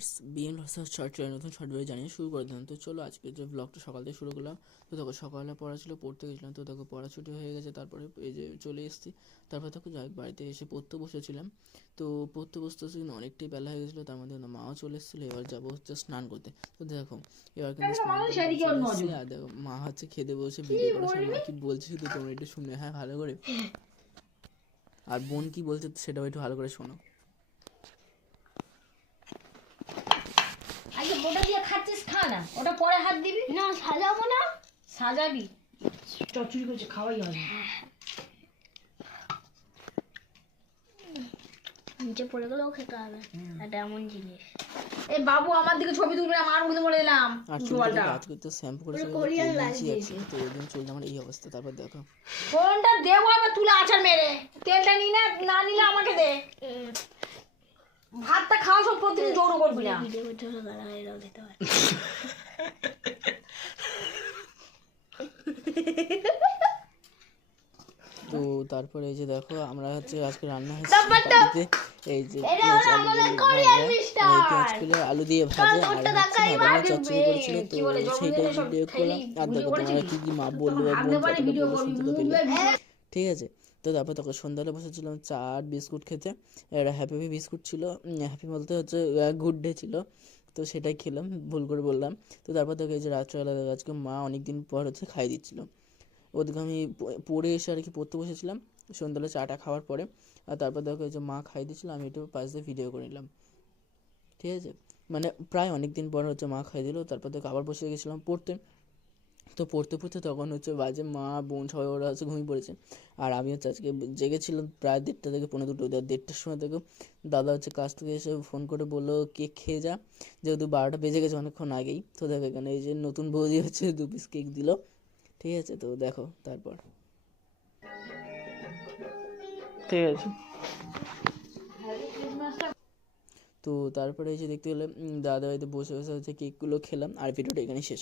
Viewers, BM লসার short channel নতুন short video জানিয়ে শুরু করে দিলাম। তো চলো আজকে যে ব্লগটা সকাল থেকে শুরু করলাম। তো দেখো সকালে পড়া ছিল, পড়তে গেছিলাম। তো দেখো পড়া ছুটি হয়ে গেছে, তারপরে এই যে চলে এসেছি। তারপর দেখো যাই বাড়িতে এসে পড়তে বসেছিলাম। তো পড়তে বসতে কিন্তু অনেকটাই বেলা হয়ে গেছিলো। তার মধ্যে মাও চলে এসেছিলো। এবার যাবো হচ্ছে স্নান করতে। তো দেখো এবার কিন্তু স্নান করে চলে এসেছি। আর দেখো মা হচ্ছে খেতে বসে ভিডিও করার সময় মা কি বলছে শুধু তোমরা একটু শুনে, হ্যাঁ ভালো করে। আর বোন কি বলছে সেটাও একটু ভালো করে শোনো। আগে ওটা দিয়ে খাচ্ছিস, খা না, ওটা পরে হাত দিবি না, সাজাবো না। সাজাবি, চচ্চড়ি করছে, খাওয়াই হবে। নিচে পড়ে গেলেও খেতে হবে, এটা এমন জিনিস। এ বাবু আমার দিকে ছবি তুলবে না, আমার মুখে বলে দিলাম। আর চুলটা আজকে তো শ্যাম্পু করেছে, কোরিয়ান লাইট আছে দিয়েছে। তো ওই জন্য চুলটা আমার এই অবস্থা। তারপর দেখো ফোনটা দেবো আবার তুলে আছাড় মেরে, তেলটা নি না, না নিলে আমাকে দে। ভাতটা খাওয়া সব প্রতিদিন জোরও করবি না। ভিডিও করতে হলে গাড়া এরাও দিতে হয়। তো তারপরে এই যে দেখো আমরা হচ্ছে আজকে রান্না হচ্ছে বাড়িতে। এই যে পেঁয়াজ পেঁয়াজ আলু দিয়ে ভাজা আর হচ্ছে ভাজা চচ্চড়ি করেছিল। তো সেইটাই ভিডিও করলাম। আর দেখো তোমরা কি কি মা বললো বা বোন যতটা বললো শুনতে তো পেলে, ঠিক আছে। তো তারপর তখন সন্ধ্যাবেলা বসেছিলাম চা আর বিস্কুট খেতে। একটা হ্যাপি বিস্কুট ছিল, হ্যাপি বলতে হচ্ছে গুড ডে ছিল। তো সেটাই খেলাম, ভুল করে বললাম। তো তারপর দেখো এই যে রাত্রেবেলা আজকে মা অনেকদিন পর হচ্ছে খাইয়ে দিচ্ছিলো। ওদিকে আমি পড়ে এসে আর কি পড়তে বসেছিলাম সন্ধ্যাবেলা চাটা খাওয়ার পরে। আর তারপর দেখো এই যে মা খাই দিচ্ছিলো, আমি একটু পাশ দিয়ে ভিডিও করে নিলাম, ঠিক আছে। মানে প্রায় অনেক দিন পর হচ্ছে মা খাই দিল। তারপর দেখো আবার বসে গেছিলাম পড়তে। তো পড়তে পড়তে তখন হচ্ছে বাজে মা বোন সবাই ওরা হচ্ছে ঘুমিয়ে পড়েছে। আর আমি হচ্ছে আজকে জেগেছিলাম প্রায় 1:30 থেকে 1:45। 1:30টার সময় দেখো দাদা হচ্ছে কাছ থেকে এসে ফোন করে বললো কেক খেয়ে যা, যেহেতু 12টা বেজে গেছে অনেকক্ষণ আগেই। তো দেখো এখানে এই যে নতুন বৌদি হচ্ছে 2 পিস কেক দিল, ঠিক আছে। তো দেখো তারপর ঠিক আছে। তো তারপরে এসে দেখতে পেলে দাদা বাড়িতে বসে বসে হচ্ছে কেকগুলো খেলাম। আর ভিডিওটা এখানে শেষ।